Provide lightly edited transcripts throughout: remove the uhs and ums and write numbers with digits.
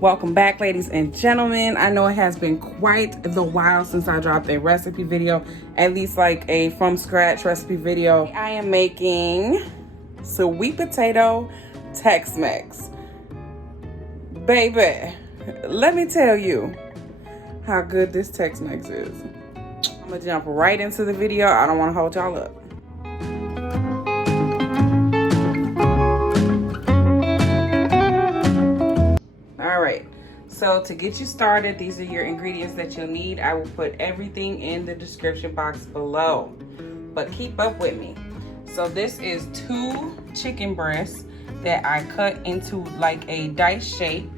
Welcome back, ladies and gentlemen. I know it has been quite the while since I dropped a recipe video, at least like a from scratch recipe video. I am making sweet potato Tex Mex. Baby, let me tell you how good this Tex Mex is. I'm gonna jump right into the video. I don't want to hold y'all up. All right, so to get you started, these are your ingredients that you'll need. I will put everything in the description box below, but keep up with me. So this is 2 chicken breasts that I cut into like a dice shape.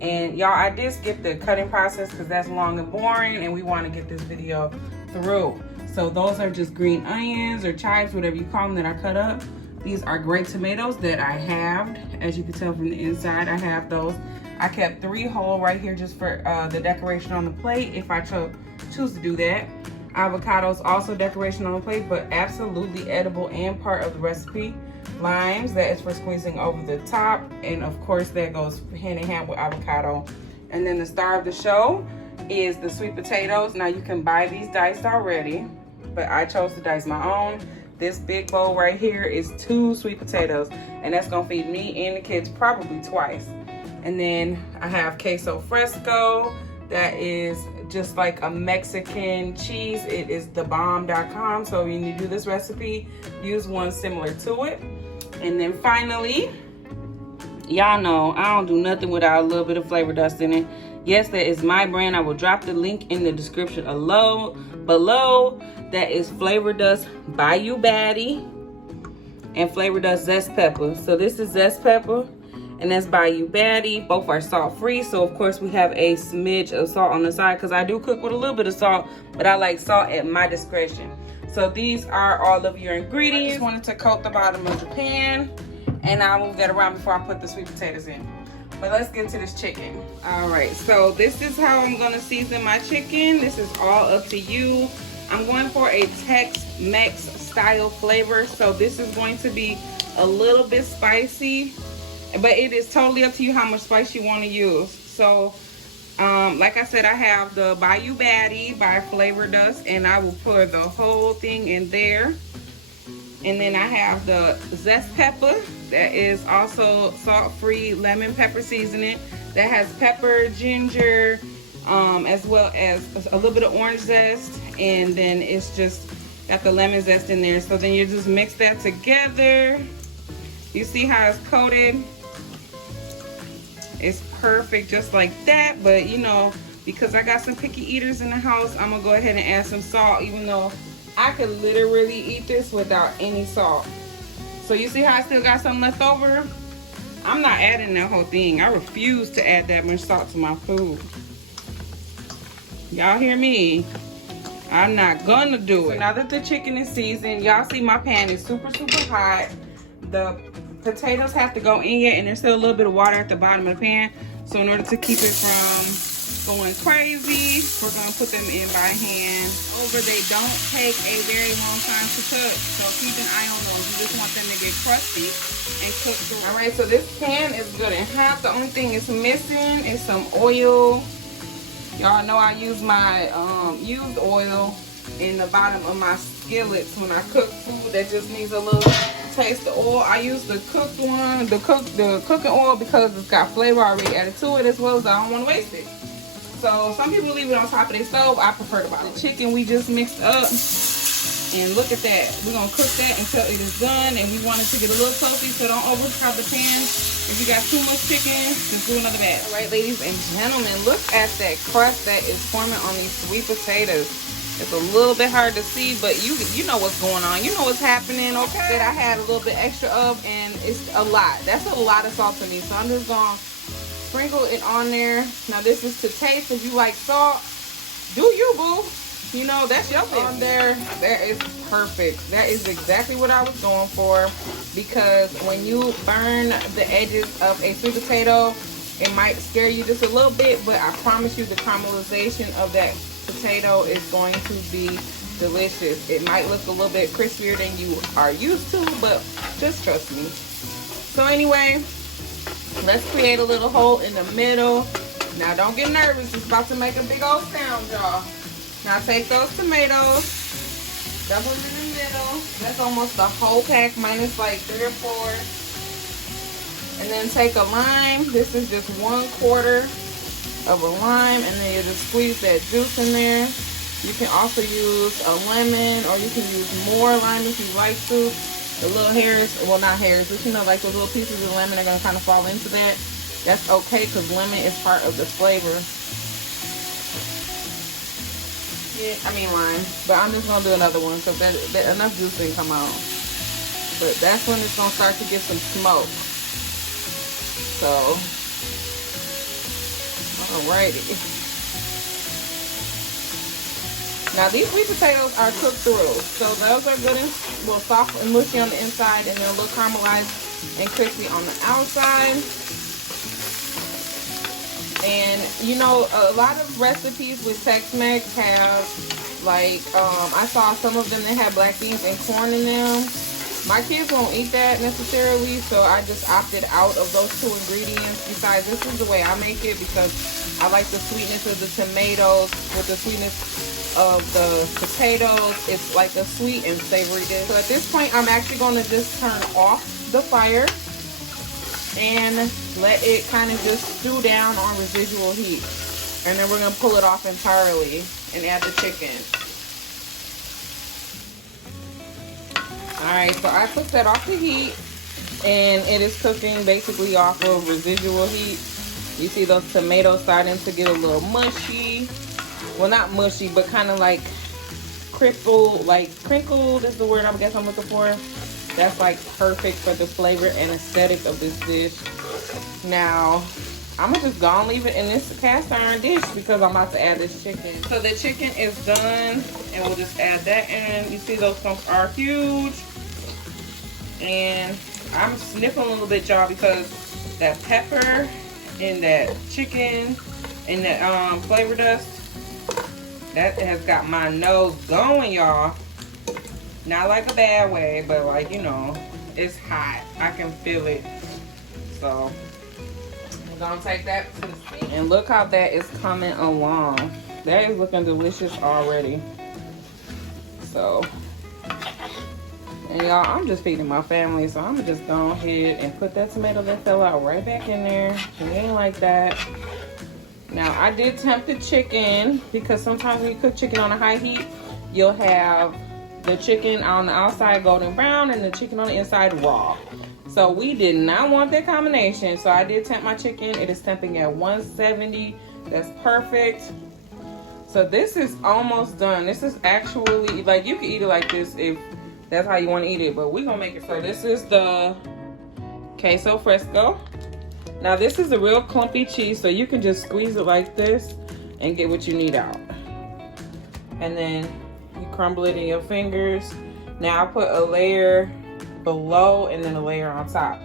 And y'all, I did skip the cutting process because that's long and boring and we want to get this video through. So those are just green onions or chives, whatever you call them, that I cut up. These are great tomatoes that I halved. As you can tell from the inside, I have those. I kept 3 whole right here just for the decoration on the plate if I choose to do that. Avocados, also decoration on the plate, but absolutely edible and part of the recipe. Limes, that is for squeezing over the top. And of course that goes hand in hand with avocado. And then the star of the show is the sweet potatoes. Now you can buy these diced already, but I chose to dice my own. This big bowl right here is 2 sweet potatoes, and that's gonna feed me and the kids probably twice. And then I have Queso Fresco. That is just like a Mexican cheese. It is thebomb.com. So when you do this recipe, use one similar to it. And then finally, y'all know I don't do nothing without a little bit of flavor dust in it. Yes, that is my brand. I will drop the link in the description below. That is Flavor Dust Bayou Baddy and Flavor Dust Zest Peppa. So this is Zest Peppa and that's Bayou Baddy. Both are salt free, so of course we have a smidge of salt on the side because I do cook with a little bit of salt, but I like salt at my discretion. So these are all of your ingredients. I just wanted to coat the bottom of the pan, and I will get around before I put the sweet potatoes in. But let's get to this chicken. All right, so this is how I'm gonna season my chicken. This is all up to you. I'm going for a Tex Mex style flavor, so this is going to be a little bit spicy, but it is totally up to you how much spice you want to use. So like I said, I have the Bayou Baddy by Flavor Dust, and I will pour the whole thing in there. And then I have the Zest Peppa, that is also salt-free lemon pepper seasoning, that has pepper, ginger, as well as a little bit of orange zest, and then it's just got the lemon zest in there. So then you just mix that together. You see how it's coated? It's perfect just like that. But you know, because I got some picky eaters in the house, I'm gonna go ahead and add some salt, even though I could literally eat this without any salt. So you see how I still got some left over? I'm not adding that whole thing. I refuse to add that much salt to my food. Y'all hear me? I'm not gonna do it. So now that the chicken is seasoned, y'all see my pan is super hot. The potatoes have to go in yet, and there's still a little bit of water at the bottom of the pan. So in order to keep it from going crazy, we're gonna put them in by hand. They don't take a very long time to cook, so keep an eye on those. You just want them to get crusty and cook through. All right, so this pan is good and hot. The only thing it's missing is some oil. Y'all know I use my used oil in the bottom of my skillets when I cook food that just needs a little taste of oil. I use the cooked one, the cooking oil, because it's got flavor already added to it, as well as I don't want to waste it. So some people leave it on top of their stove. I prefer the bottom. The chicken we just mixed up, and look at that. We're gonna cook that until it is done, and we want it to get a little toasty, so don't overcrowd the pan. If you got too much chicken, just do another batch. All right, ladies and gentlemen, look at that crust that is forming on these sweet potatoes. It's a little bit hard to see, but you know what's going on. You know what's happening, okay? That I had a little bit extra of, and it's a lot. That's a lot of salt to me, so I'm just gonna sprinkle it on there. Now this is to taste. If you like salt, do you, boo? You know, that's your business. On there, that is perfect. That is exactly what I was going for, because when you burn the edges of a sweet potato, it might scare you just a little bit, but I promise you the caramelization of that potato is going to be delicious. It might look a little bit crispier than you are used to, but just trust me. So anyway, let's create a little hole in the middle. Now don't get nervous, it's about to make a big old sound, y'all. Now take those tomatoes, double them in the middle. That's almost the whole pack minus like 3 or 4. And then take a lime. This is just 1/4 of a lime, and then you just squeeze that juice in there. You can also use a lemon, or you can use more lime if you like to. The little hairs, well not hairs, but you know, like those little pieces of lemon are gonna kind of fall into that. That's okay, because lemon is part of the flavor. Yeah, I mean lime, but I'm just gonna do another one because that enough juice didn't come out. But that's when it's gonna start to get some smoke. So, alrighty. Now these sweet potatoes are cooked through, so those are good and well, soft and mushy on the inside, and then a little caramelized and crispy on the outside. And you know, a lot of recipes with Tex Mex have like I saw some of them that have black beans and corn in them. My kids won't eat that necessarily, so I just opted out of those 2 ingredients. Besides, this is the way I make it because I like the sweetness of the tomatoes with the sweetness of the potatoes. It's like a sweet and savory dish. So at this point, I'm actually going to just turn off the fire and let it kind of just stew down on residual heat. And then we're going to pull it off entirely and add the chicken. Alright, so I took that off the heat, and it is cooking basically off of residual heat. You see those tomatoes starting to get a little mushy. Well, not mushy, but kind of like crinkled is the word I guess I'm looking for. That's like perfect for the flavor and aesthetic of this dish. Now, I'm gonna just go and leave it in this cast iron dish because I'm about to add this chicken. So the chicken is done, and we'll just add that in. You see those chunks are huge. And I'm sniffing a little bit, y'all, because that pepper and that chicken and that flavor dust, that has got my nose going, y'all. Not like a bad way, but like, you know, it's hot. I can feel it. So I'm gonna take that to the sink. And look how that is coming along. That is looking delicious already. So, and y'all, I'm just feeding my family, so I'm gonna just go ahead and put that tomato that fell out right back in there. It ain't like that. Now, I did temp the chicken because sometimes when you cook chicken on a high heat, you'll have the chicken on the outside golden brown and the chicken on the inside raw. So we did not want that combination. So I did temp my chicken. It is temping at 170. That's perfect. So this is almost done. This is actually, like, you can eat it like this if that's how you want to eat it, but we're gonna make it. So this is the Queso Fresco. Now this is a real clumpy cheese, so you can just squeeze it like this and get what you need out. And then you crumble it in your fingers. Now I put a layer below and then a layer on top.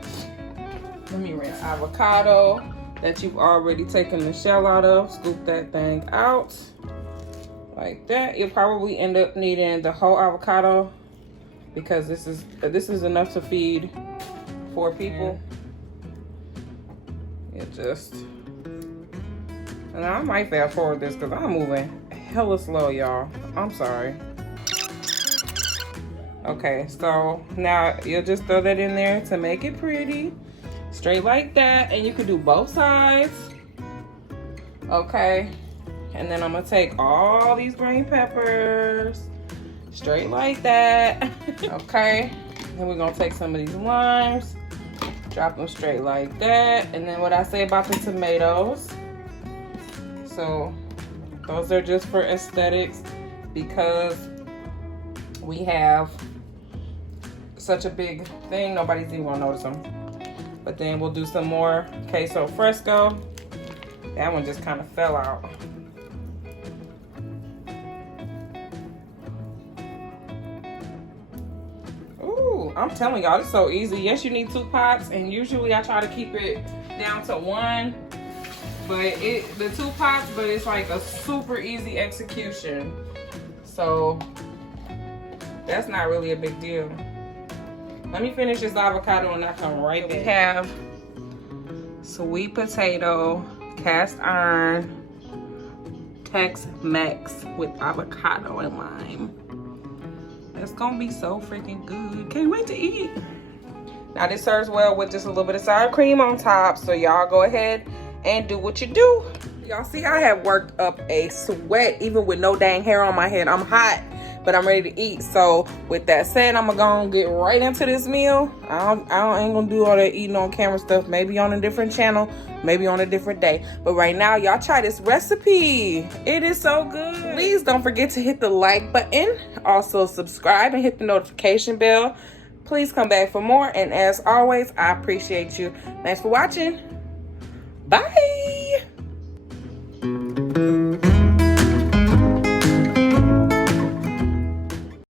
Let me rinse avocado that you've already taken the shell out of. Scoop that thing out like that. You'll probably end up needing the whole avocado because this is enough to feed 4 people. It just, and I might fast forward this because I'm moving hella slow, y'all. I'm sorry. Okay, so now you'll just throw that in there to make it pretty, straight like that, and you can do both sides. Okay, and then I'm gonna take all these green peppers, straight like that. Okay, then we're gonna take some of these limes, drop them straight like that. And then what I say about the tomatoes, so those are just for aesthetics because we have such a big thing, nobody's even gonna notice them. But then we'll do some more Queso Fresco. That one just kind of fell out. Ooh, I'm telling y'all, it's so easy. Yes, you need 2 pots, and usually I try to keep it down to 1. But the 2 pots, but it's like a super easy execution. So that's not really a big deal. Let me finish this avocado and I'll come right back. We have sweet potato, cast iron, Tex Mex with avocado and lime. It's gonna be so freaking good. Can't wait to eat. Now this serves well with just a little bit of sour cream on top. So y'all go ahead and do what you do. Y'all see I have worked up a sweat even with no dang hair on my head. I'm hot, but I'm ready to eat. So with that said, I'm gonna get right into this meal. I ain't gonna do all that eating on camera stuff. Maybe on a different channel, maybe on a different day. But right now, y'all try this recipe. It is so good. Please don't forget to hit the like button. Also subscribe and hit the notification bell. Please come back for more. And as always, I appreciate you. Thanks for watching. Bye.